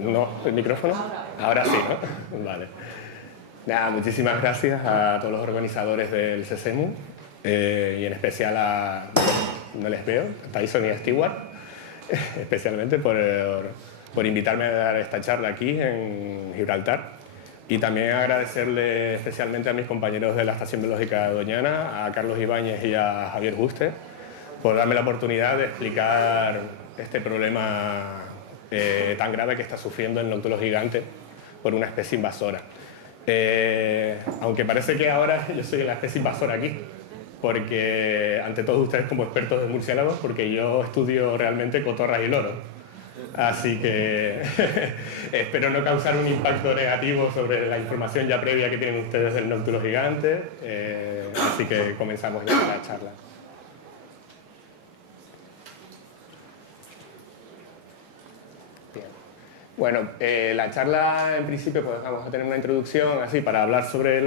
No, ¿el micrófono? Ahora sí, ¿no? Vale. Nada, muchísimas gracias a todos los organizadores del CCEMU y en especial a, no les veo, a Tyson y a Stewart, especialmente por invitarme a dar esta charla aquí en Gibraltar. Y también agradecerle especialmente a mis compañeros de la Estación Biológica de Doñana, a Carlos Ibáñez y a Javier Juste, por darme la oportunidad de explicar este problema tan grave que está sufriendo el nóctulo gigante por una especie invasora. Aunque parece que ahora yo soy la especie invasora aquí, porque ante todos ustedes como expertos de murciélagos, porque yo estudio realmente cotorras y loros. Así que espero no causar un impacto negativo sobre la información ya previa que tienen ustedes del nóctulo gigante. Así que comenzamos ya la charla. Bien. Bueno, la charla en principio pues vamos a tener una introducción así para hablar sobre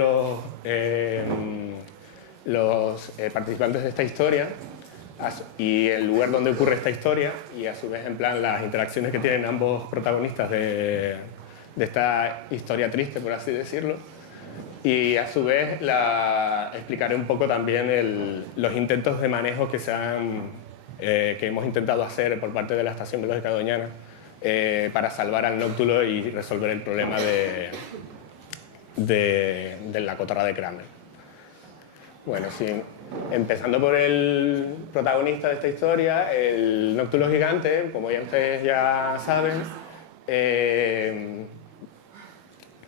los participantes de esta historia y el lugar donde ocurre esta historia y a su vez en plan las interacciones que tienen ambos protagonistas de esta historia triste, por así decirlo, y a su vez explicaré un poco también los intentos de manejo que hemos intentado hacer por parte de la Estación Biológica de Doñana para salvar al nóctulo y resolver el problema de la cotorra de Kramer. Bueno, sí, empezando por el protagonista de esta historia, el nóctulo gigante, como ya ustedes ya saben, es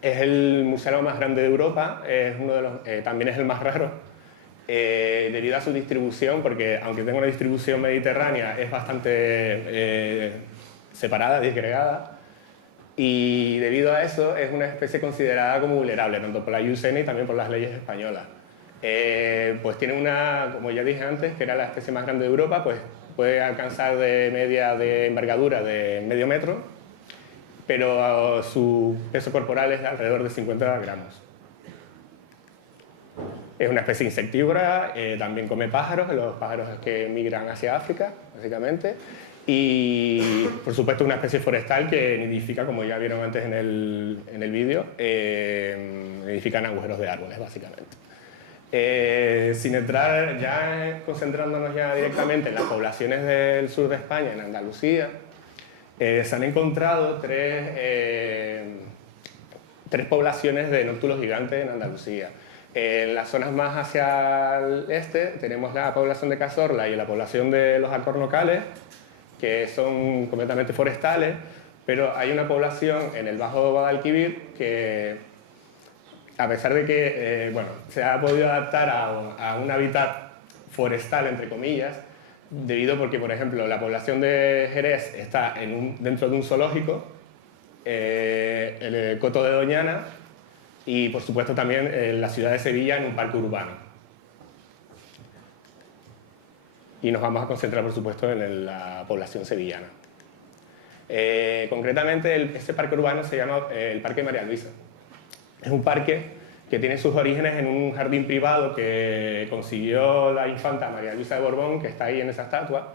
el murciélago más grande de Europa, también es el más raro, debido a su distribución, porque aunque tenga una distribución mediterránea, es bastante separada, disgregada, y debido a eso es una especie considerada como vulnerable, tanto por la IUCN y también por las leyes españolas. Pues tiene como ya dije antes, que era la especie más grande de Europa, pues puede alcanzar de media de envergadura de medio metro, pero su peso corporal es de alrededor de 50 gramos. Es una especie insectívora, también come pájaros, los pájaros que migran hacia África, básicamente, y por supuesto una especie forestal que nidifica, como ya vieron antes en el vídeo, nidifica en agujeros de árboles, básicamente. Sin entrar, ya concentrándonos ya directamente en las poblaciones del sur de España, en Andalucía, se han encontrado tres poblaciones de nóctulos gigantes en Andalucía. En las zonas más hacia el este tenemos la población de Cazorla y la población de los alcornocales, que son completamente forestales, pero hay una población en el Bajo Guadalquivir que, a pesar de que se ha podido adaptar a un hábitat forestal, entre comillas, porque, por ejemplo, la población de Jerez está dentro de un zoológico, el Coto de Doñana, y, por supuesto, también en la ciudad de Sevilla, en un parque urbano. Y nos vamos a concentrar, por supuesto, en la población sevillana. Concretamente, este parque urbano se llama el Parque María Luisa. Es un parque que tiene sus orígenes en un jardín privado que consiguió la infanta María Luisa de Borbón, que está ahí en esa estatua.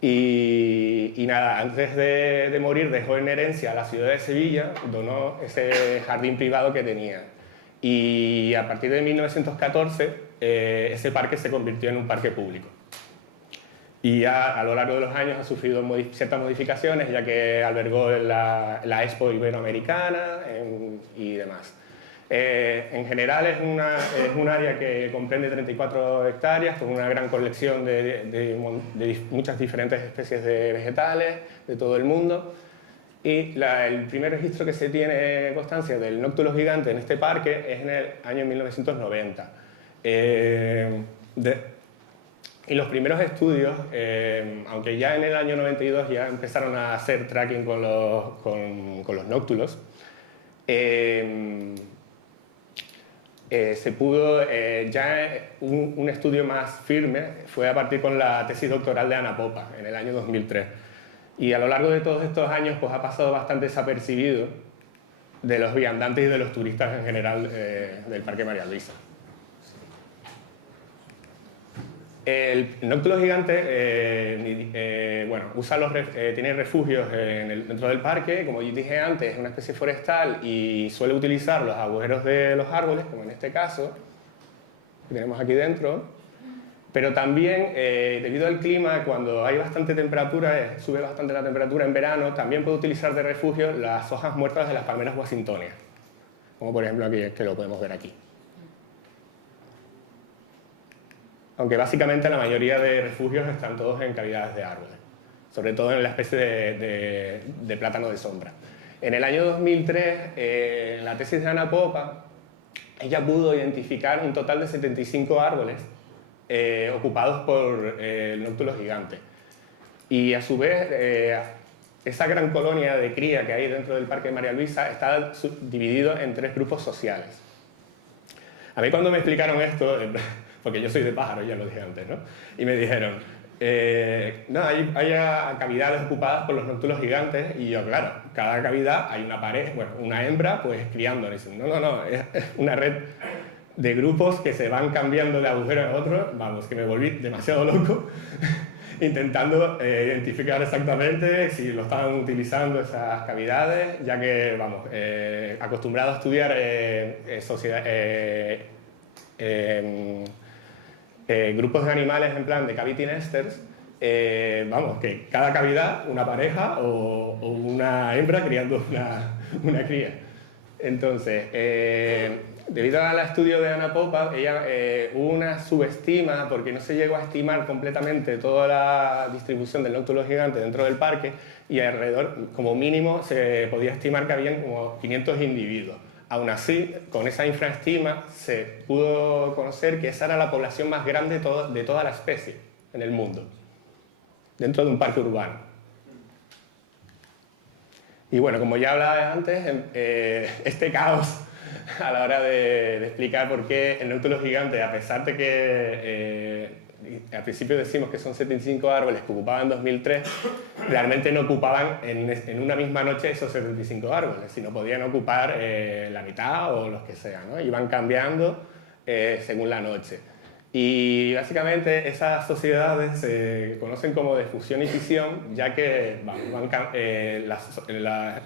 Y nada, antes de morir dejó en herencia a la ciudad de Sevilla, donó ese jardín privado que tenía. Y a partir de 1914, ese parque se convirtió en un parque público. Y ya a lo largo de los años ha sufrido ciertas modificaciones, ya que albergó la Expo Iberoamericana y demás. En general es un área que comprende 34 hectáreas, con una gran colección de muchas diferentes especies de vegetales de todo el mundo. Y el primer registro que se tiene constancia del nóctulo gigante en este parque es en el año 1990. Y los primeros estudios, aunque ya en el año 92 ya empezaron a hacer tracking con los nóctulos, se pudo, un estudio más firme fue a partir con la tesis doctoral de Ana Popa en el año 2003. Y a lo largo de todos estos años pues ha pasado bastante desapercibido de los viandantes y de los turistas en general del Parque María Luisa. El nóctulo gigante bueno, tiene refugios dentro del parque, como yo dije antes, es una especie forestal y suele utilizar los agujeros de los árboles, como en este caso, que tenemos aquí dentro, pero también, debido al clima, cuando hay bastante temperatura, sube bastante la temperatura en verano, también puede utilizar de refugio las hojas muertas de las palmeras washingtonias, como por ejemplo aquí, que lo podemos ver aquí. Aunque básicamente la mayoría de refugios están todos en cavidades de árboles, sobre todo en la especie de plátano de sombra. En el año 2003, en la tesis de Ana Popa, ella pudo identificar un total de 75 árboles ocupados por el nóctulo gigante. Y a su vez, esa gran colonia de cría que hay dentro del Parque de María Luisa está dividido en 3 grupos sociales. A mí cuando me explicaron esto, porque yo soy de pájaros, ya lo dije antes, ¿no? Y me dijeron, no, hay cavidades ocupadas por los nóctulos gigantes, y yo, claro, cada cavidad hay una pareja, bueno, una hembra, pues criando. Y dicen, no, es una red de grupos que se van cambiando de agujero a otro. Vamos, que me volví demasiado loco intentando identificar exactamente si lo estaban utilizando esas cavidades, ya que, vamos, acostumbrado a estudiar grupos de animales en plan de cavity nesters, vamos, que cada cavidad, una pareja o una hembra criando una cría. Entonces, debido al estudio de Ana Popa, hubo una subestima porque no se llegó a estimar completamente toda la distribución del nóctulo gigante dentro del parque, y alrededor, como mínimo, se podía estimar que habían como 500 individuos. Aún así, con esa infraestima se pudo conocer que esa era la población más grande de toda la especie en el mundo, dentro de un parque urbano. Y bueno, como ya hablaba antes, este caos a la hora de explicar por qué el nóctulo gigante, a pesar de que al principio decimos que son 75 árboles que ocupaban en 2003, realmente no ocupaban en una misma noche esos 75 árboles, sino podían ocupar la mitad o los que sean, ¿no? Iban cambiando según la noche. Y básicamente esas sociedades se conocen como de fusión y fisión, ya que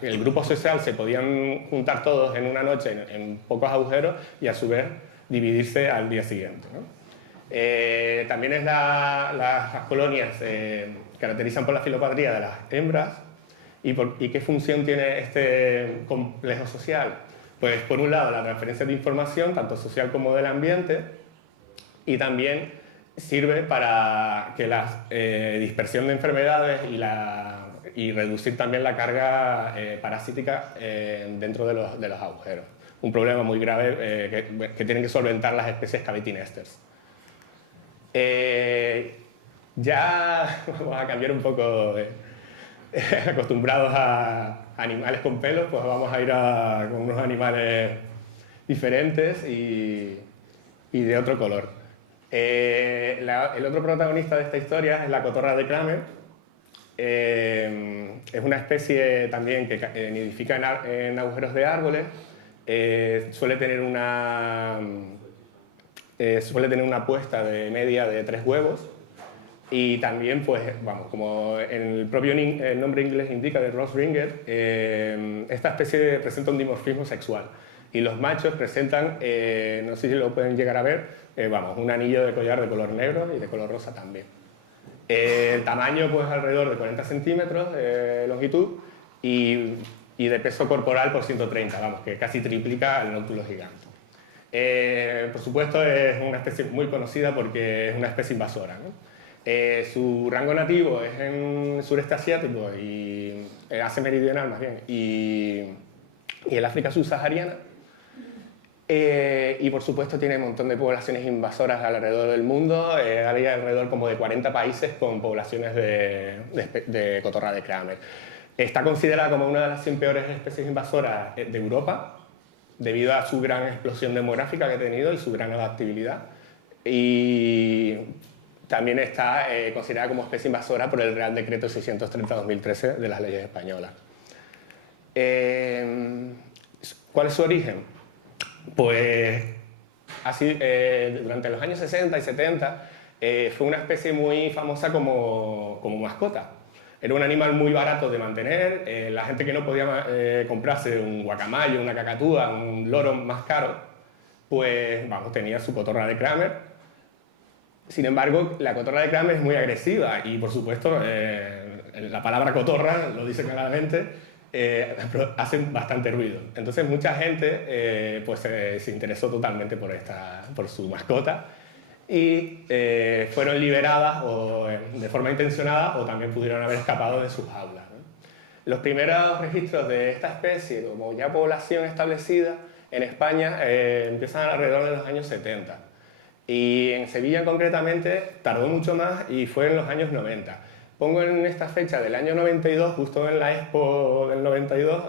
el grupo social se podían juntar todos en una noche en pocos agujeros y a su vez dividirse al día siguiente, ¿no? También las colonias caracterizan por la filopatría de las hembras. ¿Y qué función tiene este complejo social? Pues por un lado la transferencia de información, tanto social como del ambiente, y también sirve para que la dispersión de enfermedades y reducir también la carga parasítica dentro de los agujeros. Un problema muy grave que tienen que solventar las especies cavity nesters. Ya vamos a cambiar un poco, acostumbrados a animales con pelos, pues vamos a ir con unos animales diferentes y de otro color. El otro protagonista de esta historia es la cotorra de Kramer. Es una especie también que nidifica en agujeros de árboles. Suele tener una puesta de media de 3 huevos, y también, pues, vamos, como el propio nombre inglés indica, de Ross Ringer, esta especie presenta un dimorfismo sexual, y los machos presentan, no sé si lo pueden llegar a ver, vamos, un anillo de collar de color negro y de color rosa también. El tamaño, pues, alrededor de 40 centímetros de longitud y de peso corporal por 130, vamos, que casi triplica al nóctulo gigante. Por supuesto, es una especie muy conocida porque es una especie invasora, ¿no? Su rango nativo es en el sureste asiático y Asia meridional más bien, y el África subsahariana. Y por supuesto tiene un montón de poblaciones invasoras alrededor del mundo. Hay alrededor como de 40 países con poblaciones de cotorra de Kramer. Está considerada como una de las 100 peores especies invasoras de Europa, debido a su gran explosión demográfica que ha tenido y su gran adaptabilidad. Y también está considerada como especie invasora por el Real Decreto 630/2013 de las leyes españolas. ¿Cuál es su origen? Pues así, durante los años 60 y 70 fue una especie muy famosa como mascota. Era un animal muy barato de mantener, la gente que no podía comprarse un guacamayo, una cacatúa, un loro más caro, pues vamos, tenía su cotorra de Kramer. Sin embargo, la cotorra de Kramer es muy agresiva y, por supuesto, la palabra cotorra lo dice claramente, hace bastante ruido. Entonces, mucha gente pues, se interesó totalmente por su mascota y fueron liberadas o, de forma intencionada o también pudieron haber escapado de sus jaulas, ¿no? Los primeros registros de esta especie, como ya población establecida en España, empiezan alrededor de los años 70. Y en Sevilla concretamente tardó mucho más y fue en los años 90. Pongo en esta fecha del año 92, justo en la Expo del 92,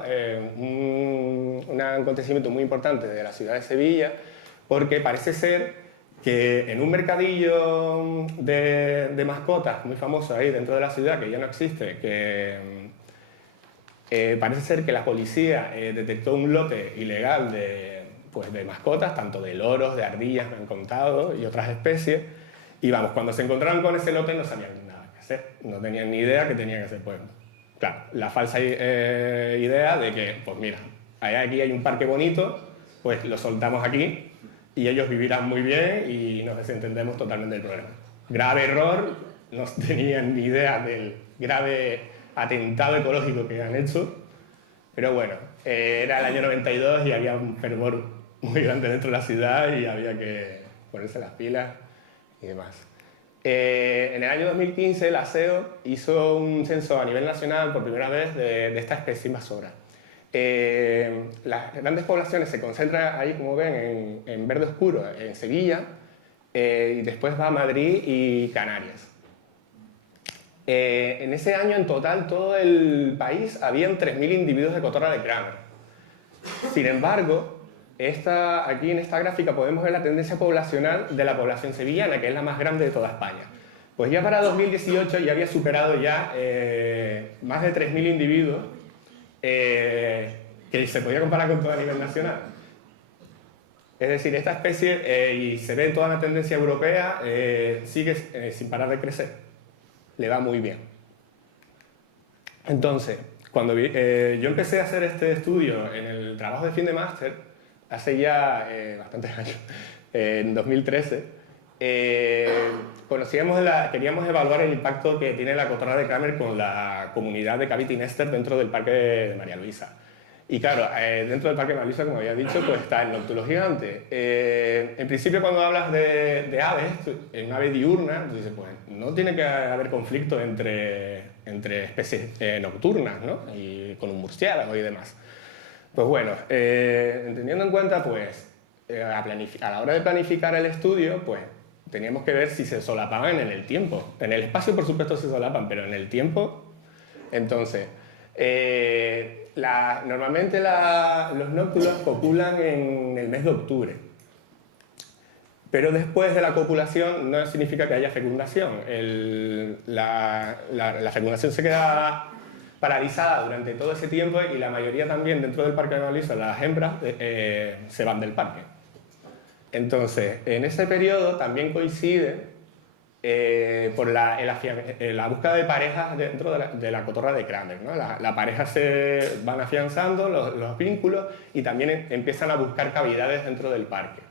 un acontecimiento muy importante de la ciudad de Sevilla, porque parece ser que en un mercadillo de mascotas muy famoso ahí dentro de la ciudad, que ya no existe, que parece ser que la policía detectó un lote ilegal pues de mascotas, tanto de loros, de ardillas, me han contado, y otras especies. Y vamos, cuando se encontraron con ese lote no sabían nada que hacer, no tenían ni idea que tenían que hacer. Pues, claro, la falsa idea de que, pues mira, aquí hay un parque bonito, pues lo soltamos aquí y ellos vivirán muy bien y nos desentendemos totalmente del problema. Grave error, no tenían ni idea del grave atentado ecológico que han hecho, pero bueno, era el año 92 y había un fervor muy grande dentro de la ciudad y había que ponerse las pilas y demás. En el año 2015 la SEO hizo un censo a nivel nacional por primera vez de esta especie invasora. Las grandes poblaciones se concentran ahí, como ven, en verde oscuro, en Sevilla, y después va a Madrid y Canarias. En ese año, en total, todo el país habían 3.000 individuos de cotorra de Kramer. Sin embargo, aquí en esta gráfica podemos ver la tendencia poblacional de la población sevillana, que es la más grande de toda España. Pues ya para 2018 ya había superado ya más de 3.000 individuos, que se podía comparar con todo a nivel nacional. Es decir, esta especie, y se ve en toda la tendencia europea, sigue sin parar de crecer. Le va muy bien. Entonces, cuando yo empecé a hacer este estudio en el trabajo de fin de máster, hace ya bastantes años, en 2013, queríamos evaluar el impacto que tiene la cotorra de Kramer con la comunidad de Cavity Nester dentro del Parque de María Luisa. Y claro, dentro del Parque de María Luisa, como había dicho, pues está el nóctulo gigante. En principio, cuando hablas de aves, en una ave diurna, tú dices, pues no tiene que haber conflicto entre especies nocturnas, ¿no? Y con un murciélago y demás. Pues bueno, teniendo en cuenta, pues, a la hora de planificar el estudio, pues, teníamos que ver si se solapaban en el tiempo. En el espacio, por supuesto, se solapan, pero en el tiempo, entonces, normalmente los nóctulos copulan en el mes de octubre. Pero después de la copulación no significa que haya fecundación. La fecundación se queda paralizada durante todo ese tiempo y la mayoría también dentro del Parque de María Luisa, las hembras, se van del parque. Entonces, en ese periodo también coincide por la búsqueda de parejas dentro de la cotorra de Kramer, ¿no? La pareja se van afianzando, los vínculos, y también empiezan a buscar cavidades dentro del parque.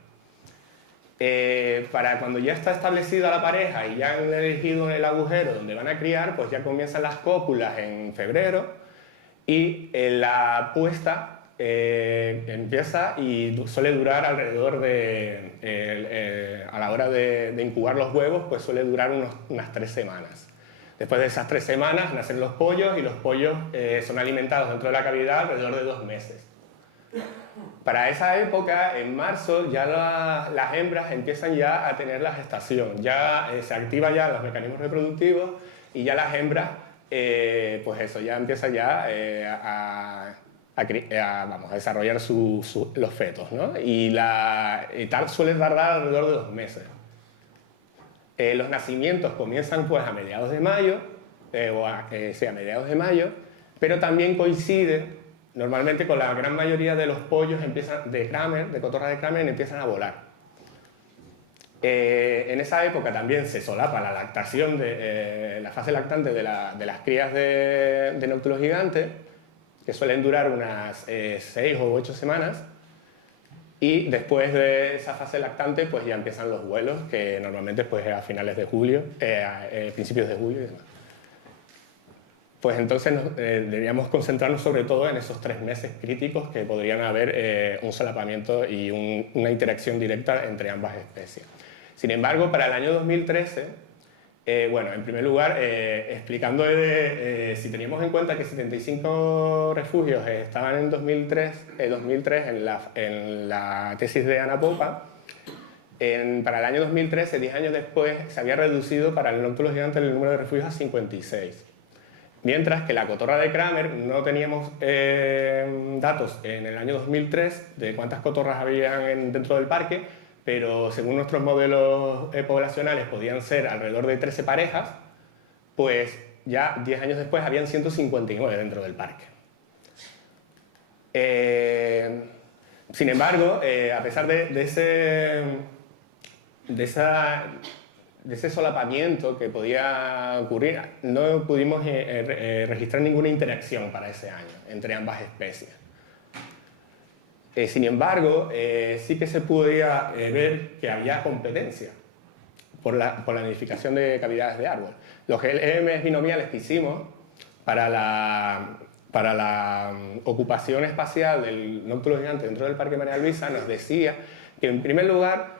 Para cuando ya está establecida la pareja y ya han elegido el agujero donde van a criar, pues ya comienzan las cópulas en febrero y la puesta empieza y suele durar alrededor de, a la hora de incubar los huevos, pues suele durar unas 3 semanas. Después de esas 3 semanas nacen los pollos y los pollos son alimentados dentro de la cavidad alrededor de 2 meses. Para esa época, en marzo, ya las hembras empiezan ya a tener la gestación, ya se activan ya los mecanismos reproductivos y ya las hembras, pues eso, ya empiezan ya a desarrollar los fetos, ¿no? Y tal suele tardar alrededor de 2 meses. Los nacimientos comienzan pues a mediados de mayo, a mediados de mayo, pero también coincide normalmente con la gran mayoría de los pollos de cotorra de Kramer empiezan a volar. En esa época también se solapa la lactación, la fase lactante de las crías de nóctulos gigantes, que suelen durar unas 6 o 8 semanas, y después de esa fase lactante pues ya empiezan los vuelos, que normalmente pues a finales de julio, principios de julio y demás. Pues entonces deberíamos concentrarnos sobre todo en esos 3 meses críticos que podrían haber un solapamiento y una interacción directa entre ambas especies. Sin embargo, para el año 2013, bueno, en primer lugar, explicando si teníamos en cuenta que 75 refugios estaban en 2003 en la tesis de Ana Popa, para el año 2013, 10 años después, se había reducido para el nóctulo gigante el número de refugios a 56. Mientras que la cotorra de Kramer no teníamos datos en el año 2003 de cuántas cotorras habían dentro del parque, pero según nuestros modelos poblacionales podían ser alrededor de 13 parejas, pues ya 10 años después habían 159 dentro del parque. Sin embargo, a pesar de ese solapamiento que podía ocurrir, no pudimos registrar ninguna interacción para ese año entre ambas especies. Sin embargo, sí que se podía ver que había competencia por la nidificación de cavidades de árbol. Los LMs binomiales que hicimos para la ocupación espacial del nóctulo gigante dentro del Parque María Luisa nos decía que, en primer lugar,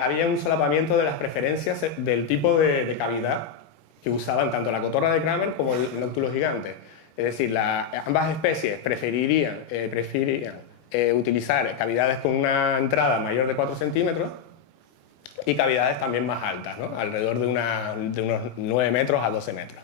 había un solapamiento de las preferencias del tipo de cavidad que usaban tanto la cotorra de Kramer como el nóctulo gigante. Es decir, ambas especies preferirían utilizar cavidades con una entrada mayor de 4 centímetros y cavidades también más altas, ¿no? Alrededor de unos 9 metros a 12 metros.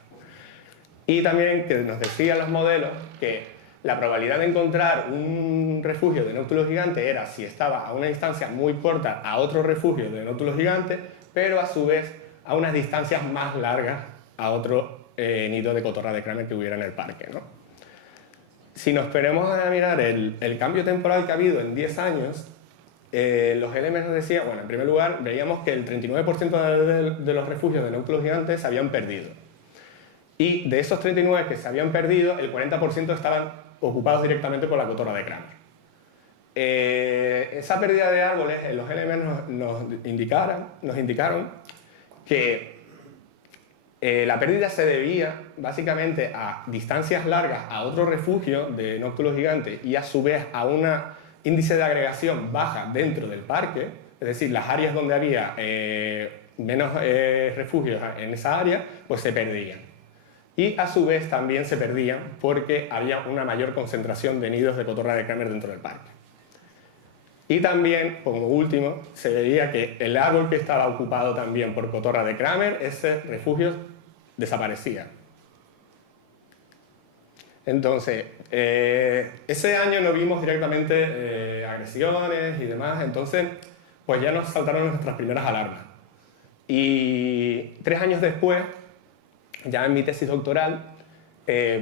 Y también que nos decían los modelos que la probabilidad de encontrar un refugio de nóctulo gigante era si estaba a una distancia muy corta a otro refugio de nóctulo gigante, pero a su vez a unas distancias más largas a otro nido de cotorra de Kramer que hubiera en el parque, ¿no? Si nos ponemos a mirar el cambio temporal que ha habido en 10 años, los LMs nos decían, bueno, en primer lugar, veíamos que el 39% de los refugios de nóctulos gigantes se habían perdido. Y de esos 39 que se habían perdido, el 40% estaban ocupados directamente por la cotorra de Kramer. Esa pérdida de árboles, los LMs nos indicaron que la pérdida se debía básicamente a distancias largas a otro refugio de nóctulos gigantes y a su vez a un índice de agregación baja dentro del parque, es decir, las áreas donde había menos refugios en esa área, pues se perdían. Y a su vez también se perdían porque había una mayor concentración de nidos de cotorra de Kramer dentro del parque. Y también, como último, se veía que el árbol que estaba ocupado también por cotorra de Kramer, ese refugio desaparecía. Entonces, ese año no vimos directamente agresiones y demás, entonces pues ya nos saltaron nuestras primeras alarmas. Y 3 años después, ya en mi tesis doctoral,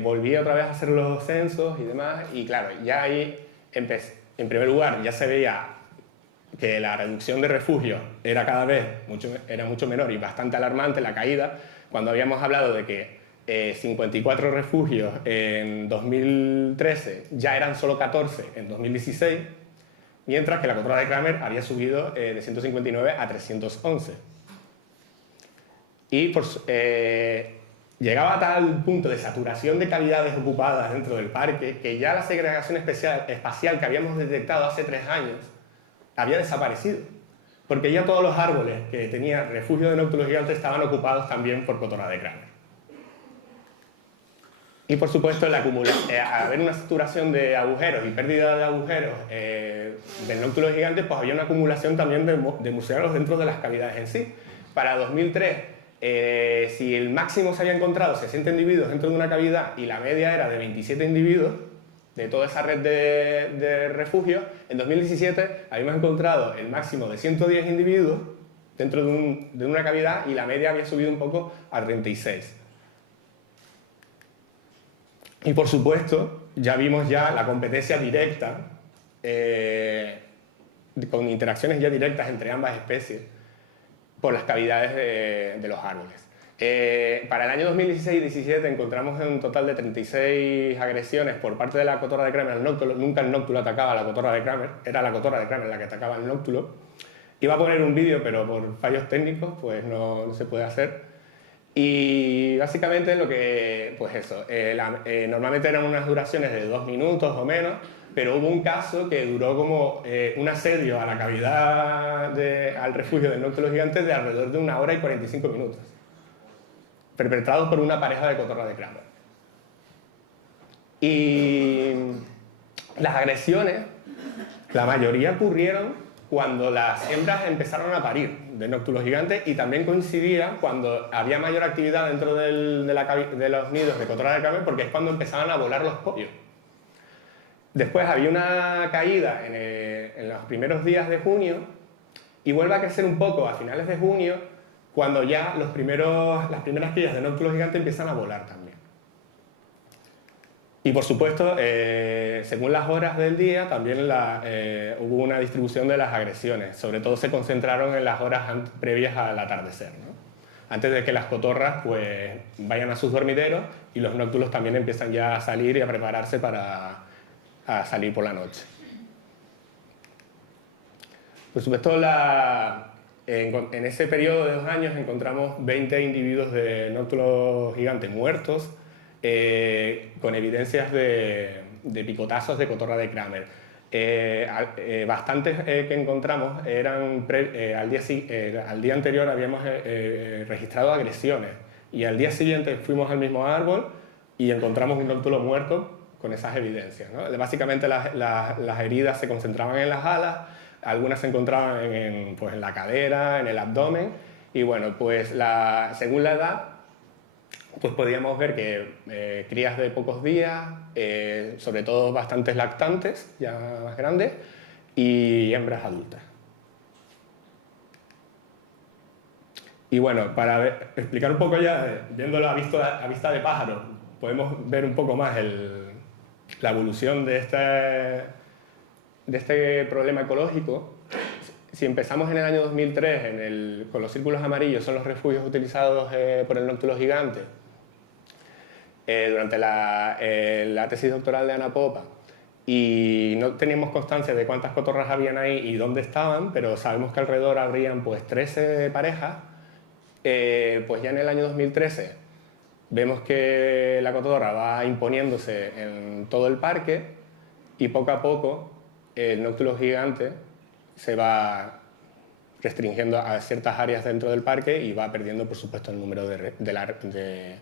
volví otra vez a hacer los censos y demás, y claro, ya ahí empecé. En primer lugar, ya se veía que la reducción de refugios era cada vez mucho menor y bastante alarmante la caída, cuando habíamos hablado de que 54 refugios en 2013 ya eran solo 14 en 2016, mientras que la cotorra de Kramer había subido de 159 a 311. Y llegaba a tal punto de saturación de cavidades ocupadas dentro del parque que ya la segregación espacial que habíamos detectado hace 3 años había desaparecido, porque ya todos los árboles que tenían refugio de nóctulos gigantes estaban ocupados también por cotorra de Kramer. Y por supuesto, al haber una saturación de agujeros y pérdida de agujeros del nóctulo gigante, pues había una acumulación también de murciélagos dentro de las cavidades en sí. Para 2003, si el máximo se había encontrado 60 individuos dentro de una cavidad y la media era de 27 individuos de toda esa red de refugios, en 2017 habíamos encontrado el máximo de 110 individuos dentro de una cavidad y la media había subido un poco a 36. Y por supuesto, ya vimos la competencia directa, con interacciones ya directas entre ambas especies. por las cavidades de los árboles. Para el año 2016 y 2017 encontramos un total de 36 agresiones por parte de la cotorra de Kramer al nóctulo. Nunca el nóctulo atacaba a la cotorra de Kramer, era la cotorra de Kramer la que atacaba al nóctulo. Iba a poner un vídeo, pero por fallos técnicos pues no se puede hacer. Y básicamente lo que, pues eso, normalmente eran unas duraciones de 2 minutos o menos, pero hubo un caso que duró como un asedio a la cavidad, al refugio del nóctulo gigante de alrededor de 1 hora y 45 minutos, perpetrado por una pareja de cotorra de Kramer. Y las agresiones, la mayoría ocurrieron cuando las hembras empezaron a parir de nóctulos gigantes y también coincidía cuando había mayor actividad dentro de los nidos de cotorra de Kramer, porque es cuando empezaban a volar los pollos. Después había una caída en los primeros días de junio y vuelve a crecer un poco a finales de junio, cuando ya las primeras crías de nóctulos gigantes empiezan a volar también. Y por supuesto, según las horas del día, también hubo una distribución de las agresiones. Sobre todo se concentraron en las horas previas al atardecer, ¿no? Antes de que las cotorras pues, vayan a sus dormideros y los nóctulos también empiezan ya a salir y a prepararse para salir por la noche. Por supuesto, en ese periodo de 2 años encontramos 20 individuos de nóctulos gigantes muertos, con evidencias de picotazos de cotorra de Kramer. Bastantes que encontramos eran al día anterior habíamos registrado agresiones y al día siguiente fuimos al mismo árbol y encontramos un nóctulo muerto con esas evidencias, ¿no? Básicamente las heridas se concentraban en las alas, algunas se encontraban pues, en la cadera, en el abdomen y bueno, pues según la edad pues podíamos ver que crías de pocos días, sobre todo bastantes lactantes, ya más grandes, y hembras adultas. Y bueno, para explicar un poco ya, viéndolo a vista de pájaro, podemos ver un poco más la evolución de este problema ecológico. Si empezamos en el año 2003, con los círculos amarillos, son los refugios utilizados por el nóctulo gigante, durante la tesis doctoral de Ana Popa, y no teníamos constancia de cuántas cotorras habían ahí y dónde estaban, pero sabemos que alrededor habrían pues 13 parejas. Pues ya en el año 2013 vemos que la cotorra va imponiéndose en todo el parque y poco a poco el nóctulo gigante se va restringiendo a ciertas áreas dentro del parque y va perdiendo, por supuesto, el número de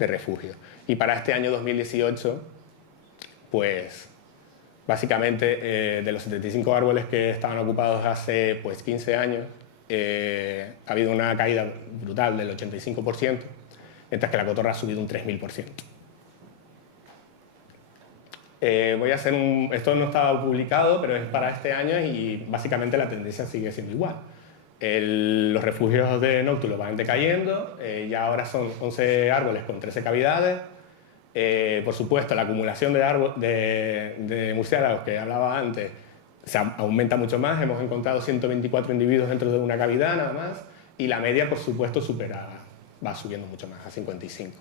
refugios. Y para este año 2018, pues básicamente de los 75 árboles que estaban ocupados hace pues 15 años, ha habido una caída brutal del 85%, mientras que la cotorra ha subido un 3000%. Esto no estaba publicado, pero es para este año y básicamente la tendencia sigue siendo igual. Los refugios de nóctulos van decayendo, ya ahora son 11 árboles con 13 cavidades. Por supuesto, la acumulación de murciélagos que hablaba antes aumenta mucho más. Hemos encontrado 124 individuos dentro de una cavidad nada más y la media, por supuesto, va subiendo mucho más, a 55.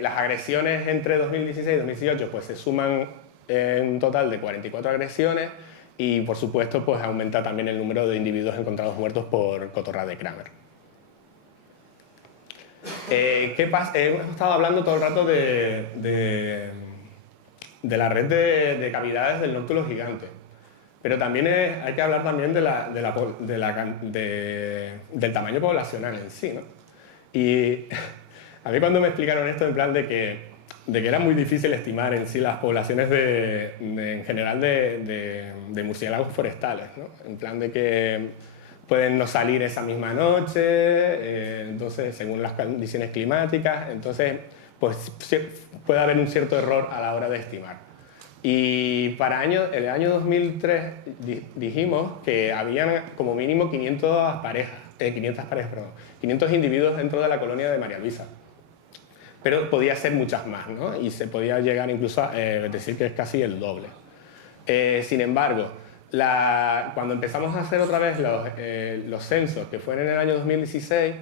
Las agresiones entre 2016 y 2018 pues, se suman en un total de 44 agresiones y, por supuesto, pues, aumenta también el número de individuos encontrados muertos por cotorra de Kramer. ¿Qué pasa? Hemos estado hablando todo el rato de la red de cavidades del nóctulo gigante, pero también hay que hablar también del tamaño poblacional en sí, ¿no? Y a mí cuando me explicaron esto, en plan de que era muy difícil estimar en sí las poblaciones en general de murciélagos forestales, ¿no? En plan de que pueden no salir esa misma noche, entonces según las condiciones climáticas, entonces pues puede haber un cierto error a la hora de estimar. Y para el año 2003 dijimos que habían como mínimo 500 individuos dentro de la colonia de María Luisa. Pero podía ser muchas más, ¿no? Y se podía llegar incluso a decir que es casi el doble. Sin embargo, cuando empezamos a hacer otra vez los censos, que fue en el año 2016,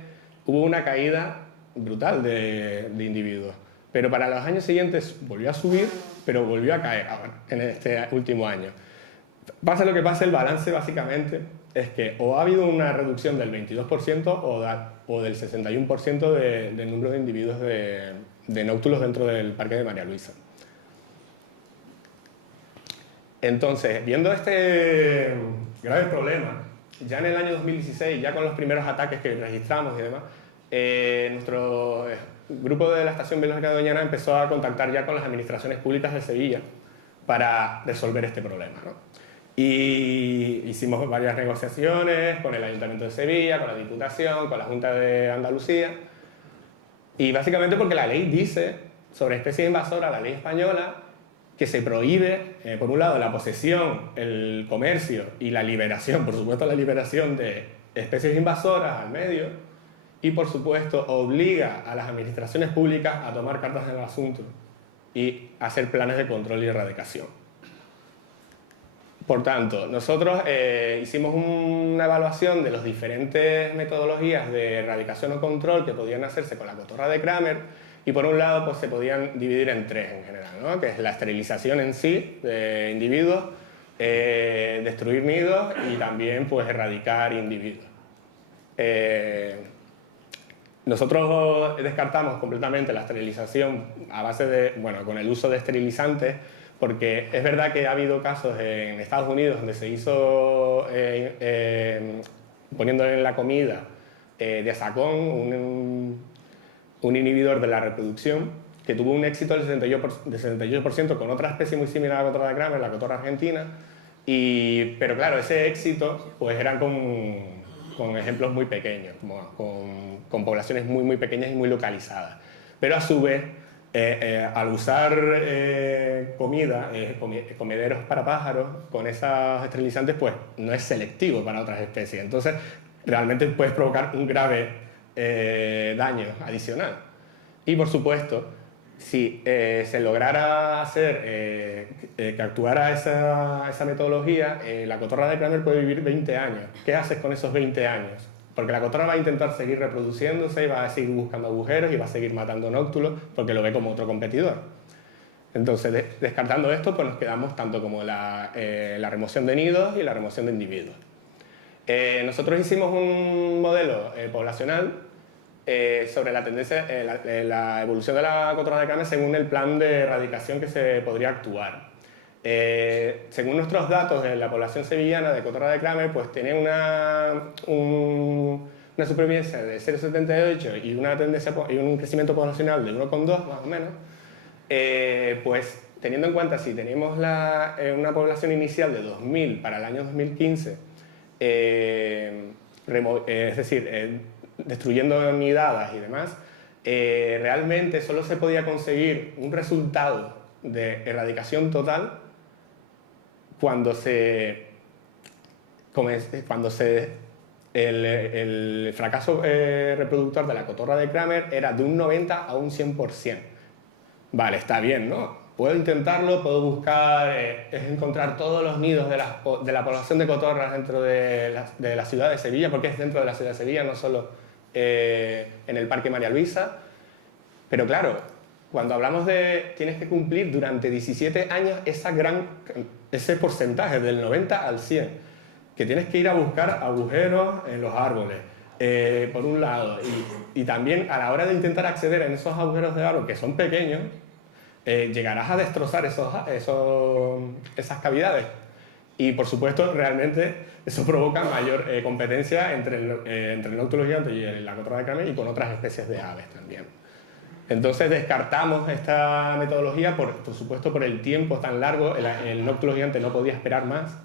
hubo una caída brutal de individuos. Pero para los años siguientes volvió a subir, pero volvió a caer ahora, en este último año. Pase lo que pase, el balance básicamente es que o ha habido una reducción del 22% o del 61% del número de individuos de nóctulos dentro del Parque de María Luisa. Entonces, viendo este grave problema, ya en el año 2016, ya con los primeros ataques que registramos y demás, nuestro grupo de la Estación Biológica de Doñana empezó a contactar ya con las administraciones públicas de Sevilla para resolver este problema, ¿no? Y hicimos varias negociaciones con el Ayuntamiento de Sevilla, con la Diputación, con la Junta de Andalucía, y básicamente porque la ley dice sobre especies invasoras, la ley española, que se prohíbe, por un lado, la posesión, el comercio y la liberación, por supuesto la liberación de especies invasoras al medio, y por supuesto obliga a las administraciones públicas a tomar cartas en el asunto y hacer planes de control y erradicación. Por tanto, nosotros hicimos una evaluación de las diferentes metodologías de erradicación o control que podían hacerse con la cotorra de Kramer, y por un lado pues, se podían dividir en tres en general, ¿no? Que es la esterilización en sí de individuos, destruir nidos y también pues, erradicar individuos. Nosotros descartamos completamente la esterilización a base de, bueno, con el uso de esterilizantes, porque es verdad que ha habido casos en Estados Unidos donde se hizo poniendo en la comida de Asacón, un inhibidor de la reproducción, que tuvo un éxito del 68% con otra especie muy similar a la cotorra de Kramer, la cotorra argentina, pero claro, ese éxito pues eran con ejemplos muy pequeños, con poblaciones muy pequeñas y muy localizadas. Pero a su vez, al usar comederos para pájaros con esos esterilizantes, pues no es selectivo para otras especies. Entonces, realmente puedes provocar un grave daño adicional. Y por supuesto, si se lograra hacer que actuara esa metodología, la cotorra de Kramer puede vivir 20 años. ¿Qué haces con esos 20 años? Porque la cotorra va a intentar seguir reproduciéndose y va a seguir buscando agujeros y va a seguir matando nóctulos porque lo ve como otro competidor. Entonces, descartando esto, pues nos quedamos tanto como la remoción de nidos y la remoción de individuos. Nosotros hicimos un modelo poblacional sobre la tendencia, la evolución de la cotorra de Kramer según el plan de erradicación que se podría actuar. Según nuestros datos de la población sevillana de cotorra de Kramer, pues tiene una supervivencia de 0,78 y una tendencia y un crecimiento poblacional de 1,2 más o menos. Pues teniendo en cuenta si teníamos una población inicial de 2.000 para el año 2015, es decir, destruyendo nidadas y demás, realmente solo se podía conseguir un resultado de erradicación total cuando el fracaso reproductor de la cotorra de Kramer era de un 90 a un 100%. Vale, está bien, ¿no? Puedo intentarlo, puedo buscar, encontrar todos los nidos de la población de cotorras dentro de la ciudad de Sevilla, porque es dentro de la ciudad de Sevilla, no solo en el Parque María Luisa. Pero claro, cuando hablamos de tienes que cumplir durante 17 años ese porcentaje del 90 al 100, que tienes que ir a buscar agujeros en los árboles, por un lado, y también a la hora de intentar acceder en esos agujeros de árbol, que son pequeños, llegarás a destrozar esas cavidades. Y por supuesto, realmente eso provoca mayor competencia entre el nóctulo gigante y la cotorra de Kramer y con otras especies de aves también. Entonces descartamos esta metodología, por supuesto, por el tiempo tan largo. El nóctulo gigante no podía esperar más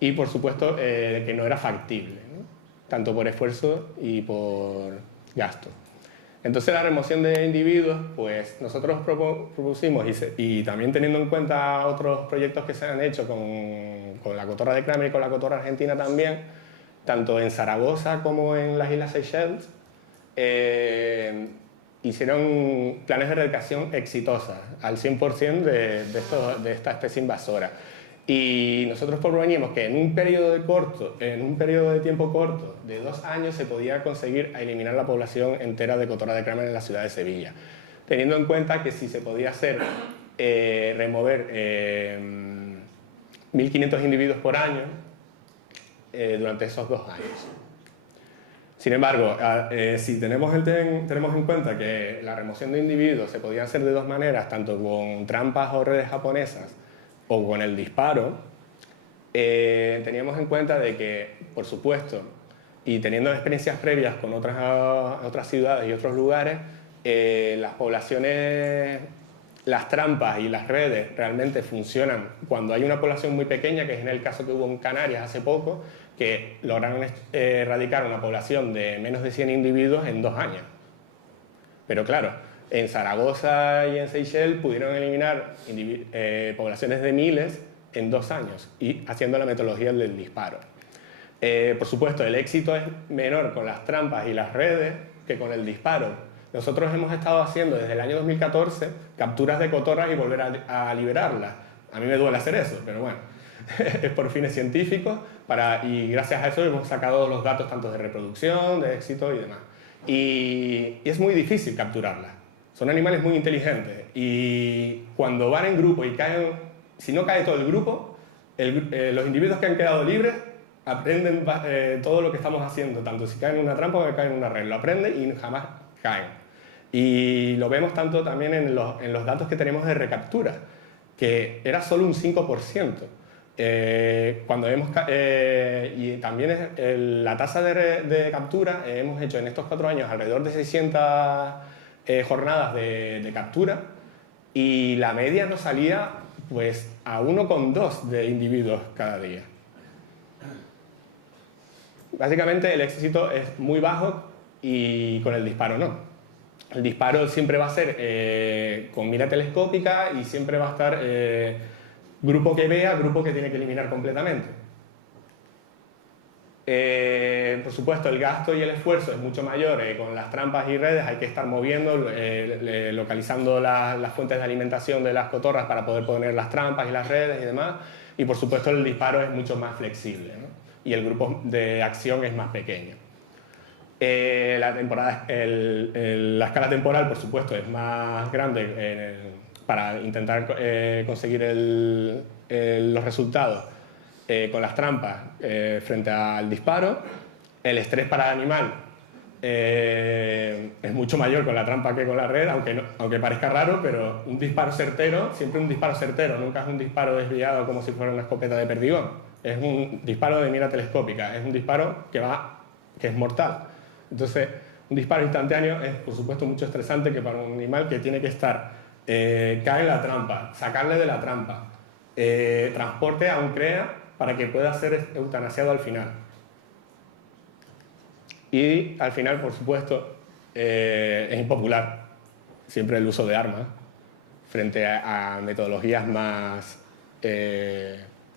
y por supuesto que no era factible, ¿no? Tanto por esfuerzo y por gasto. Entonces la remoción de individuos, pues nosotros propusimos, y también teniendo en cuenta otros proyectos que se han hecho con la cotorra de Kramer y con la cotorra argentina también, tanto en Zaragoza como en las Islas Seychelles, hicieron planes de erradicación exitosas, al 100% de esta especie invasora. Y nosotros proponimos que en un periodo de tiempo corto, de 2 años, se podía conseguir eliminar la población entera de cotorra de Kramer en la ciudad de Sevilla, teniendo en cuenta que si se podía hacer, remover 1.500 individuos por año durante esos 2 años. Sin embargo, si tenemos en cuenta que la remoción de individuos se podía hacer de 2 maneras, tanto con trampas o redes japonesas o con el disparo, teníamos en cuenta de que, por supuesto, y teniendo experiencias previas con otras ciudades y otros lugares, las poblaciones, las trampas y las redes realmente funcionan cuando hay una población muy pequeña, que es en el caso que hubo en Canarias hace poco, que lograron erradicar una población de menos de 100 individuos en 2 años. Pero claro, en Zaragoza y en Seychelles pudieron eliminar poblaciones de miles en 2 años, y haciendo la metodología del disparo. Por supuesto, el éxito es menor con las trampas y las redes que con el disparo. Nosotros hemos estado haciendo desde el año 2014 capturas de cotorras y volver a liberarlas. A mí me duele hacer eso, pero bueno, es por fines científicos y gracias a eso hemos sacado los datos tanto de reproducción, de éxito y demás. Y es muy difícil capturarlas. Son animales muy inteligentes y cuando van en grupo y caen, si no cae todo el grupo, los individuos que han quedado libres aprenden todo lo que estamos haciendo, tanto si caen en una trampa como si caen en una red. Lo aprenden y jamás caen. Y lo vemos tanto también en los datos que tenemos de recaptura, que era solo un 5%. Y también la tasa de captura, hemos hecho en estos 4 años alrededor de 600 jornadas de captura, y la media nos salía pues a 1,2 de individuos cada día. Básicamente el éxito es muy bajo y con el disparo no. El disparo siempre va a ser con mira telescópica y siempre va a estar grupo que vea, grupo que tiene que eliminar completamente. Por supuesto, el gasto y el esfuerzo es mucho mayor. Con las trampas y redes hay que estar moviendo, localizando las fuentes de alimentación de las cotorras para poder poner las trampas y las redes y demás. Y por supuesto el disparo es mucho más flexible, ¿no? Y el grupo de acción es más pequeño. La escala temporal, por supuesto, es más grande para intentar conseguir los resultados con las trampas frente al disparo. El estrés para el animal es mucho mayor con la trampa que con la red, aunque parezca raro, pero un disparo certero, siempre un disparo certero, nunca es un disparo desviado como si fuera una escopeta de perdigón. Es un disparo de mira telescópica, es un disparo que es mortal. Entonces, un disparo instantáneo es, por supuesto, mucho estresante que para un animal que tiene que estar, cae en la trampa, sacarle de la trampa, transporte a un CREA para que pueda ser eutanasiado al final. Y al final, por supuesto, es impopular siempre el uso de armas frente a metodologías más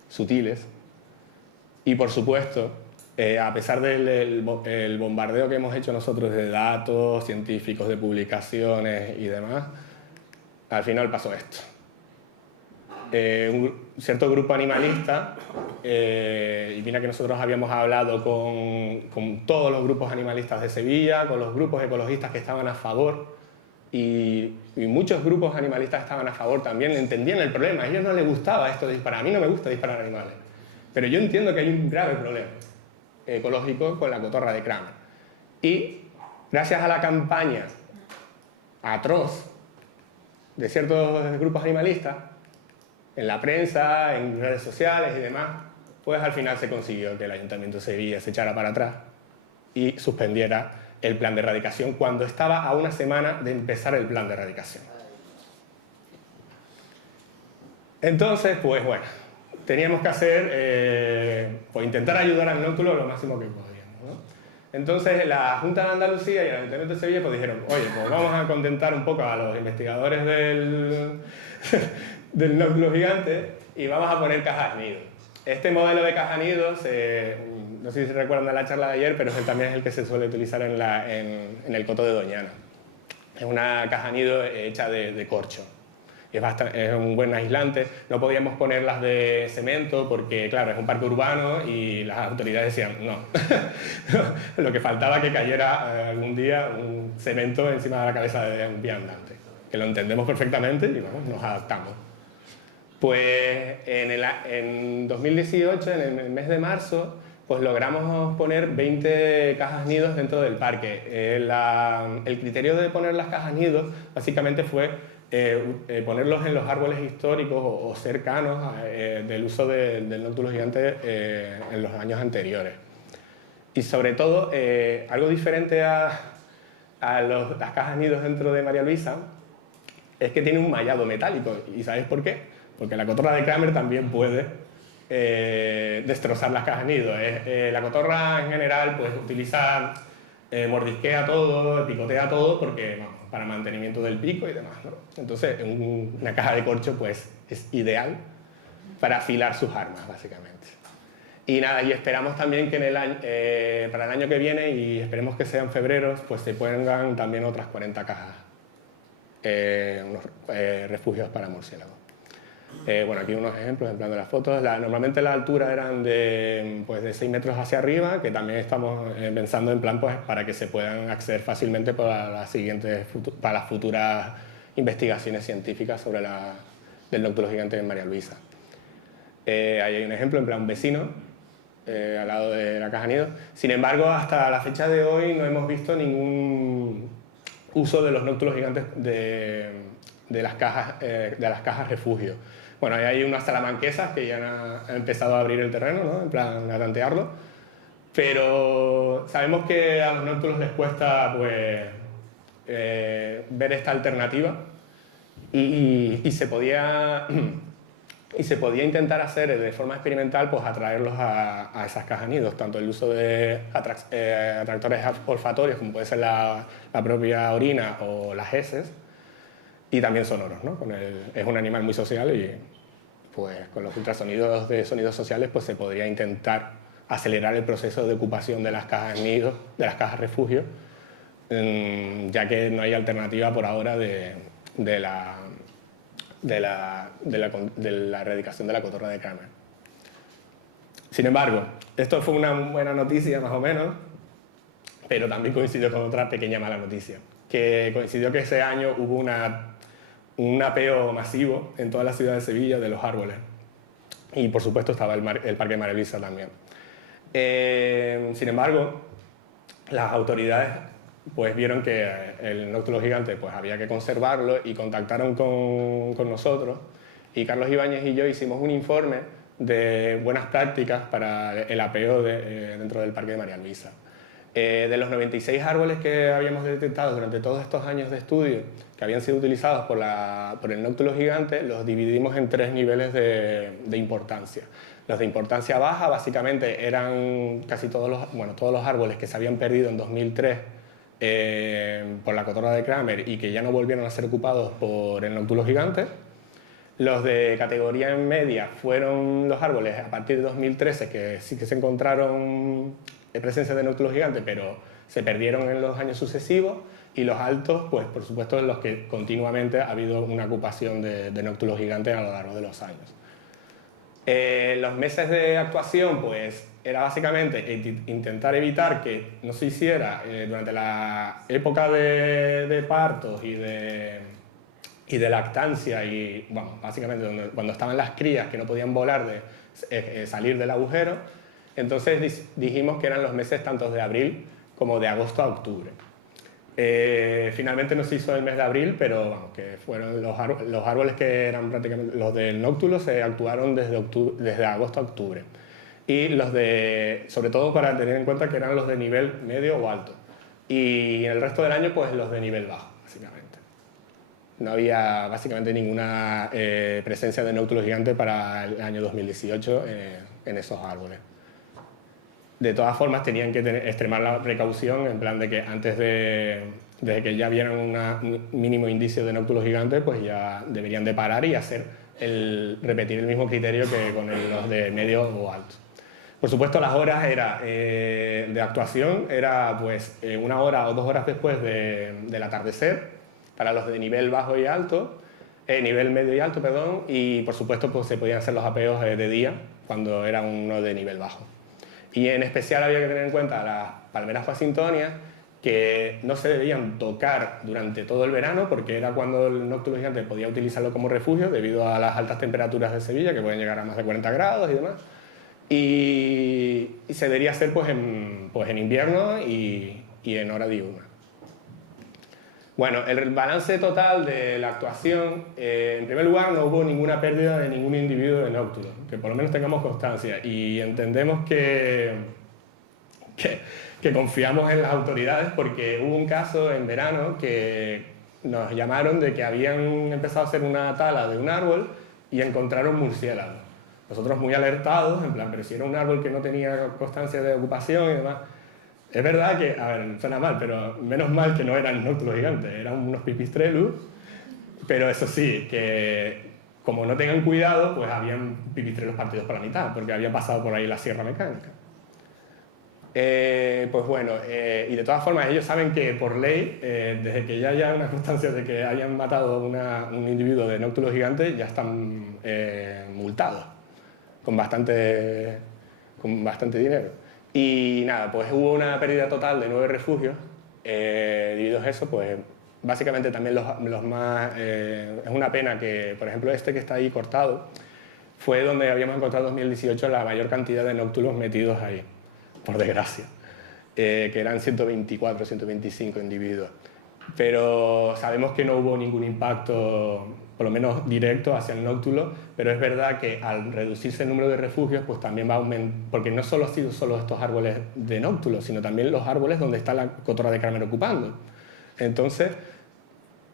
sutiles. Y por supuesto, a pesar del bombardeo que hemos hecho nosotros de datos científicos, de publicaciones y demás, al final pasó esto. Un cierto grupo animalista, y mira que nosotros habíamos hablado con todos los grupos animalistas de Sevilla, con los grupos ecologistas que estaban a favor, y muchos grupos animalistas estaban a favor también, entendían el problema. A ellos no les gustaba esto de disparar. A mí no me gusta disparar animales, pero yo entiendo que hay un grave problema ecológico con la cotorra de Kramer. Y gracias a la campaña atroz de ciertos grupos animalistas, en la prensa, en redes sociales y demás, pues al final se consiguió que el Ayuntamiento de Sevilla se echara para atrás y suspendiera el plan de erradicación cuando estaba a una semana de empezar el plan de erradicación. Entonces, pues bueno, teníamos que hacer, pues intentar ayudar al nóculo lo máximo que podíamos, ¿no? Entonces la Junta de Andalucía y el Ayuntamiento de Sevilla pues dijeron, oye, pues vamos a contentar un poco a los investigadores del nóculo gigante y vamos a poner cajas nido. Este modelo de caja nido, no sé si se recuerdan de la charla de ayer, pero también es el que se suele utilizar en el coto de Doñana. Es una caja nido hecha de corcho. es un buen aislante. No podíamos ponerlas de cemento porque, claro, es un parque urbano y las autoridades decían no. Lo que faltaba que cayera algún día un cemento encima de la cabeza de un viandante, que lo entendemos perfectamente y bueno, nos adaptamos. Pues en 2018, en el mes de marzo, pues logramos poner 20 cajas nidos dentro del parque. El criterio de poner las cajas nidos básicamente fue ponerlos en los árboles históricos o cercanos del uso del nóctulo gigante en los años anteriores. Y sobre todo, algo diferente a las cajas nidos dentro de María Luisa es que tiene un mallado metálico. ¿Y sabéis por qué? Porque la cotorra de Kramer también puede destrozar las cajas nido. La cotorra en general pues utiliza, mordisquea todo, picotea todo porque, bueno, para mantenimiento del pico y demás, ¿no? Entonces una caja de corcho pues es ideal para afilar sus armas, básicamente. Y nada, y esperamos también que para el año que viene, y esperemos que sea en febrero, pues se pongan también otras 40 cajas, unos refugios para murciélagos. Bueno, aquí unos ejemplos en plan de las fotos. Normalmente la altura eran de 6 metros hacia arriba, que también estamos pensando en plan pues, para que se puedan acceder fácilmente para las futuras investigaciones científicas sobre del nóctulo gigante en María Luisa. Ahí hay un ejemplo, en plan un vecino, al lado de la caja nido. Sin embargo, hasta la fecha de hoy no hemos visto ningún uso de los nóctulos gigantes de las cajas refugio. Bueno, hay unas salamanquesas que ya han empezado a abrir el terreno, ¿no? En plan a tantearlo, pero sabemos que a los nóctulos les cuesta pues, ver esta alternativa y se podía intentar hacer de forma experimental pues, atraerlos a esas cajas nidos, tanto el uso de atractores olfatorios como puede ser la propia orina o las heces, y también sonoros, ¿no? Es un animal muy social y pues, con los ultrasonidos de sonidos sociales pues, se podría intentar acelerar el proceso de ocupación de las cajas nidos, de las cajas refugio, ya que no hay alternativa por ahora de la erradicación de la cotorra de Kramer. Sin embargo, esto fue una buena noticia más o menos, pero también coincidió con otra pequeña mala noticia, que coincidió que ese año hubo un apeo masivo en toda la ciudad de Sevilla de los árboles. Y por supuesto estaba el Parque de María Luisa también. Sin embargo, las autoridades pues vieron que el nóctulo gigante pues había que conservarlo y contactaron con nosotros, y Carlos Ibáñez y yo hicimos un informe de buenas prácticas para el apeo dentro del Parque de María Luisa. De los 96 árboles que habíamos detectado durante todos estos años de estudio que habían sido utilizados por el nóctulo gigante, los dividimos en 3 niveles de importancia. Los de importancia baja básicamente eran casi todos los árboles que se habían perdido en 2003 por la cotorra de Kramer y que ya no volvieron a ser ocupados por el nóctulo gigante. Los de categoría en media fueron los árboles a partir de 2013 que sí que se encontraron presencia de nóctulo gigante, pero se perdieron en los años sucesivos, y los altos, pues por supuesto, en los que continuamente ha habido una ocupación de nóctulos gigantes a lo largo de los años. Los meses de actuación, pues era básicamente intentar evitar que no se hiciera durante la época de partos y de lactancia, y bueno, básicamente cuando estaban las crías que no podían volar salir del agujero. Entonces dijimos que eran los meses tanto de abril como de agosto a octubre. Finalmente no se hizo el mes de abril, pero bueno, que fueron los árboles que eran prácticamente los del nóctulo se actuaron desde agosto a octubre. Y sobre todo para tener en cuenta que eran los de nivel medio o alto. Y en el resto del año, pues los de nivel bajo, básicamente. No había básicamente ninguna presencia de nóctulo gigante para el año 2018 en esos árboles. De todas formas, tenían que extremar la precaución en plan de que antes de que ya vieran un mínimo indicio de nóctulo gigante, pues ya deberían de parar y repetir el mismo criterio que con los de medio o alto. Por supuesto, las horas de actuación era pues 1 hora o 2 horas después del atardecer para los de nivel bajo y alto, Nivel medio y alto, perdón, y por supuesto pues, se podían hacer los apeos de día cuando era uno de nivel bajo. Y en especial había que tener en cuenta las palmeras washingtonias, que no se debían tocar durante todo el verano, porque era cuando el nóctulo gigante podía utilizarlo como refugio debido a las altas temperaturas de Sevilla, que pueden llegar a más de 40 grados y demás. Y se debería hacer pues en invierno y en hora diurna. Bueno, el balance total de la actuación, en primer lugar, no hubo ninguna pérdida de ningún individuo de nóctulo, que por lo menos tengamos constancia, y entendemos que confiamos en las autoridades porque hubo un caso en verano que nos llamaron de que habían empezado a hacer una tala de un árbol y encontraron murciélagos. Nosotros muy alertados, en plan, pero si era un árbol que no tenía constancia de ocupación y demás. Es verdad que, a ver, suena mal, pero menos mal que no eran nóctulos gigantes, eran unos pipistrellus, pero eso sí, que como no tengan cuidado, pues habían pipistrellus partidos por la mitad, porque había pasado por ahí la sierra mecánica. Pues bueno, y de todas formas ellos saben que por ley, desde que ya haya una constancia de que hayan matado un individuo de nóctulos gigantes, ya están multados con bastante dinero. Y nada, pues hubo una pérdida total de 9 refugios. Debido a eso, pues básicamente también los más... es una pena que, por ejemplo, este que está ahí cortado, fue donde habíamos encontrado en 2018 la mayor cantidad de nóctulos metidos ahí, por desgracia, que eran 124, 125 individuos. Pero sabemos que no hubo ningún impacto, por lo menos directo, hacia el nóctulo, pero es verdad que al reducirse el número de refugios, pues también va a aumentar, porque no solo ha sido solo estos árboles de nóctulo, sino también los árboles donde está la cotorra de Carmen ocupando. Entonces,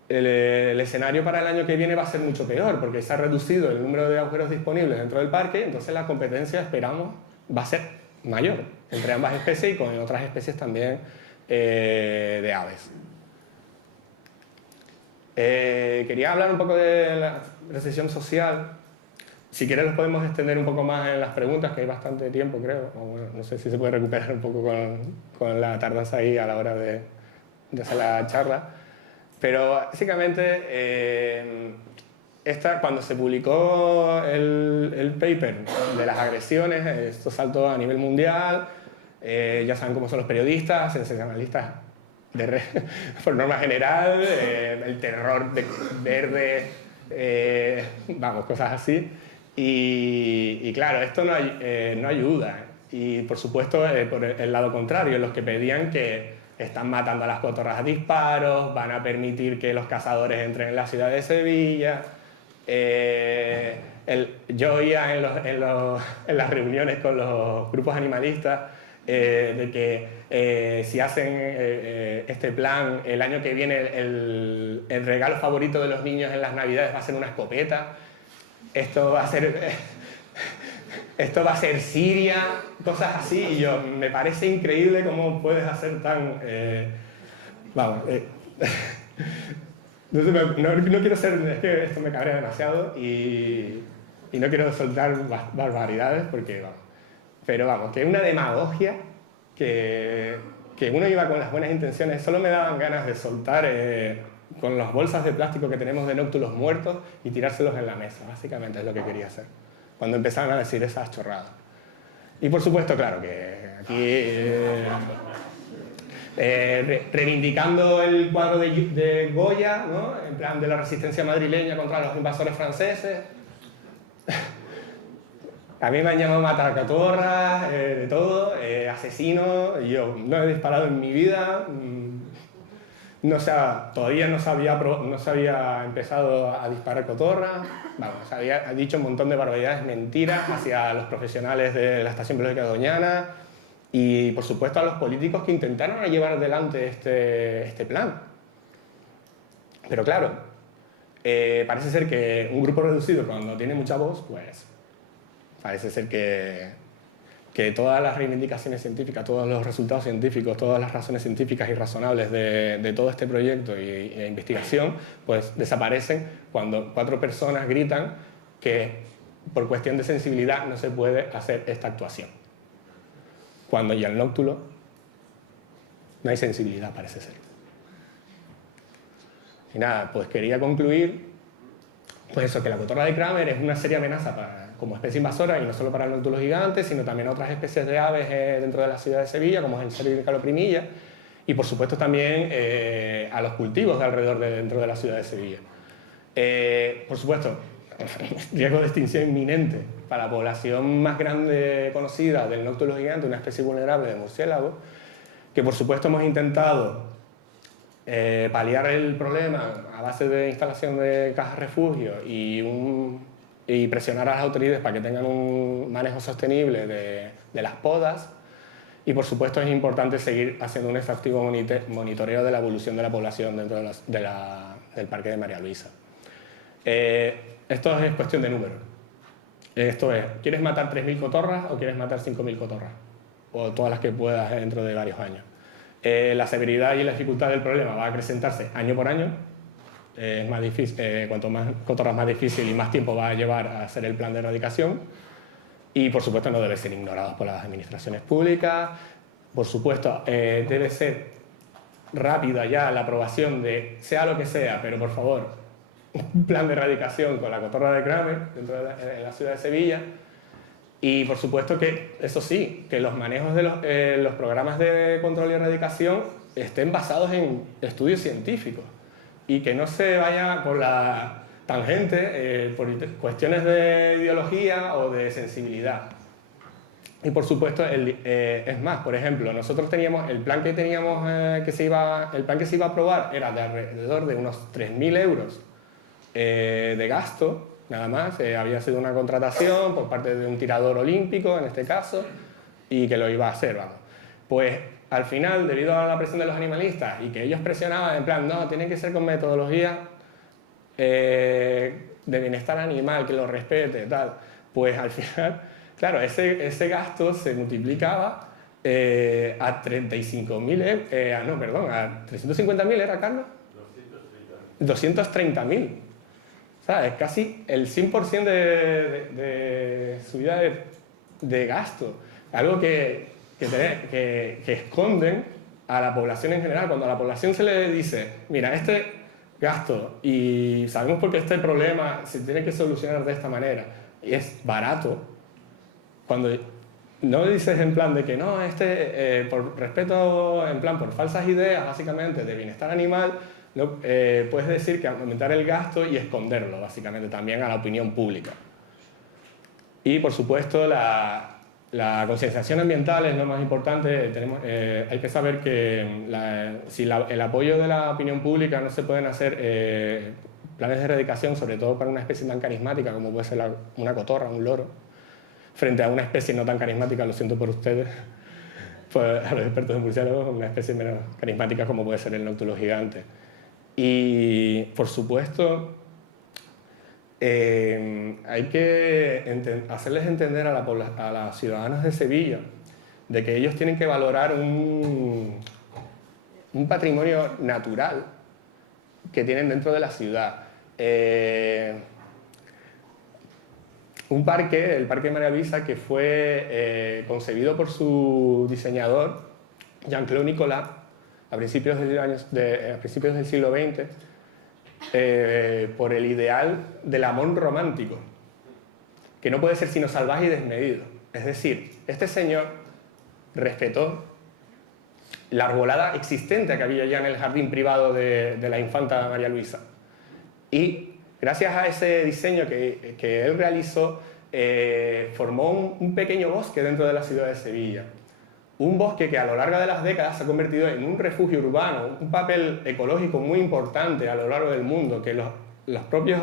el escenario para el año que viene va a ser mucho peor, porque se ha reducido el número de agujeros disponibles dentro del parque, entonces la competencia, esperamos, va a ser mayor entre ambas especies y con otras especies también de aves. Quería hablar un poco de la recesión social. Si quieres los podemos extender un poco más en las preguntas, que hay bastante tiempo, creo. O bueno, no sé si se puede recuperar un poco con la tardanza ahí a la hora de hacer la charla. Pero básicamente, cuando se publicó el paper de las agresiones, esto saltó a nivel mundial. Ya saben cómo son los periodistas, sensacionalistas por norma general, el terror verde, vamos, cosas así. Y claro, esto no ayuda. Y por supuesto, por el lado contrario, los que pedían que están matando a las cotorras a disparos, van a permitir que los cazadores entren en la ciudad de Sevilla. Yo oía en las reuniones con los grupos animalistas de que si hacen este plan, el año que viene el regalo favorito de los niños en las Navidades va a ser una escopeta. Esto va a ser Siria, cosas así, y me parece increíble cómo puedes hacer tan... vamos, no quiero ser... Es que esto me cabrea demasiado y no quiero soltar barbaridades porque, vamos, pero vamos, que es una demagogia que uno iba con las buenas intenciones, solo me daban ganas de soltar con las bolsas de plástico que tenemos de nóctulos muertos y tirárselos en la mesa, básicamente es lo que quería hacer, cuando empezaron a decir esas chorradas. Y por supuesto, claro, que aquí reivindicando el cuadro de Goya, ¿no? En plan de la resistencia madrileña contra los invasores franceses. A mí me han llamado matacatorras, de todo, asesino. Yo no he disparado en mi vida. Todavía no se había empezado a disparar cotorras. Vamos, se había dicho un montón de barbaridades, mentiras hacia los profesionales de la Estación Biológica de Doñana y, por supuesto, a los políticos que intentaron llevar adelante este plan. Pero claro, parece ser que un grupo reducido, cuando tiene mucha voz, pues parece ser que todas las reivindicaciones científicas, todos los resultados científicos, todas las razones científicas y razonables de todo este proyecto e investigación, pues desaparecen cuando 4 personas gritan que por cuestión de sensibilidad no se puede hacer esta actuación. Cuando ya el nóctulo no hay sensibilidad, parece ser. Y nada, pues quería concluir pues eso, que la cotorra de Kramer es una seria amenaza como especie invasora, y no solo para el nóctulo gigante, sino también a otras especies de aves dentro de la ciudad de Sevilla, como es el cervo y caloprimilla, y por supuesto también a los cultivos de alrededor dentro de la ciudad de Sevilla. Por supuesto, riesgo de extinción inminente para la población más grande conocida del nóctulo gigante, una especie vulnerable de murciélago, que por supuesto hemos intentado paliar el problema a base de instalación de cajas refugio y presionar a las autoridades para que tengan un manejo sostenible de las podas. Y por supuesto es importante seguir haciendo un exhaustivo monitoreo de la evolución de la población dentro del Parque de María Luisa. Esto es cuestión de número. Esto es, ¿quieres matar 3.000 cotorras o quieres matar 5.000 cotorras? O todas las que puedas dentro de varios años. La severidad y la dificultad del problema va a acrecentarse año por año. Es más difícil, cuanto más cotorras, más difícil y más tiempo va a llevar a hacer el plan de erradicación. Y por supuesto no debe ser ignorado por las administraciones públicas. Por supuesto debe ser rápida ya la aprobación de sea lo que sea, pero por favor, un plan de erradicación con la cotorra de Kramer dentro de la ciudad de Sevilla. Y por supuesto que, eso sí, que los manejos de los programas de control y erradicación estén basados en estudios científicos y que no se vaya por la tangente por cuestiones de ideología o de sensibilidad. Y por supuesto, es más, por ejemplo, nosotros teníamos el plan que teníamos el plan que se iba a aprobar era de alrededor de unos 3.000 euros de gasto. Nada más, había sido una contratación por parte de un tirador olímpico, en este caso, y que lo iba a hacer, vamos. Pues al final, debido a la presión de los animalistas y que ellos presionaban en plan, no, tiene que ser con metodología de bienestar animal, que lo respete, tal, pues al final, claro, ese gasto se multiplicaba a 35.000, no, perdón, a 350.000, ¿era, Carlos? 230.000. Es casi el 100% de subida de gasto. Algo que esconden a la población en general. Cuando a la población se le dice, mira, este gasto, y sabemos por qué este problema se tiene que solucionar de esta manera, y es barato, cuando no dices en plan de que no, por respeto, en plan, por falsas ideas, básicamente, de bienestar animal, no, puedes decir que aumentar el gasto y esconderlo, básicamente, también a la opinión pública. Y, por supuesto, la concienciación ambiental es lo más importante. Hay que saber que si el apoyo de la opinión pública no se pueden hacer planes de erradicación, sobre todo para una especie tan carismática como puede ser una cotorra, un loro, frente a una especie no tan carismática, lo siento por ustedes, pues, a los expertos en murciélagos, una especie menos carismática como puede ser el nóctulo gigante. Y, por supuesto, hay que hacerles entender a los ciudadanos de Sevilla de que ellos tienen que valorar un patrimonio natural que tienen dentro de la ciudad. Un parque, el Parque de María Luisa, que fue concebido por su diseñador, Jean-Claude Nicolas, a principios del siglo XX, por el ideal del amor romántico, que no puede ser sino salvaje y desmedido. Es decir, este señor respetó la arbolada existente que había ya en el jardín privado de la infanta María Luisa. Y gracias a ese diseño que él realizó, formó un pequeño bosque dentro de la ciudad de Sevilla. Un bosque que a lo largo de las décadas se ha convertido en un refugio urbano, un papel ecológico muy importante a lo largo del mundo, que los propios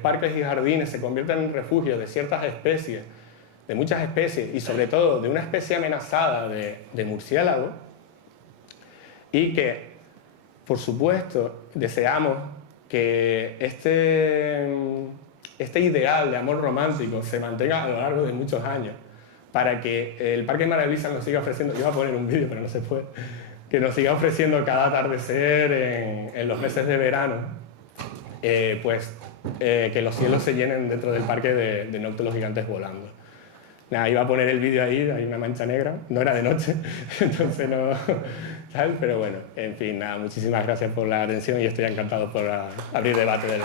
parques y jardines se convierten en refugios de ciertas especies, de muchas especies, y sobre todo de una especie amenazada de murciélago, y que, por supuesto, deseamos que este ideal de amor romántico se mantenga a lo largo de muchos años, para que el Parque de María Luisa nos siga ofreciendo, yo voy a poner un vídeo pero no se puede, que nos siga ofreciendo cada atardecer en los meses de verano, que los cielos se llenen dentro del parque de nóctulos gigantes volando. Nada, iba a poner el vídeo ahí, hay una mancha negra, no era de noche, entonces no, ¿sabes? Pero bueno, en fin, nada, muchísimas gracias por la atención y estoy encantado por abrir debate del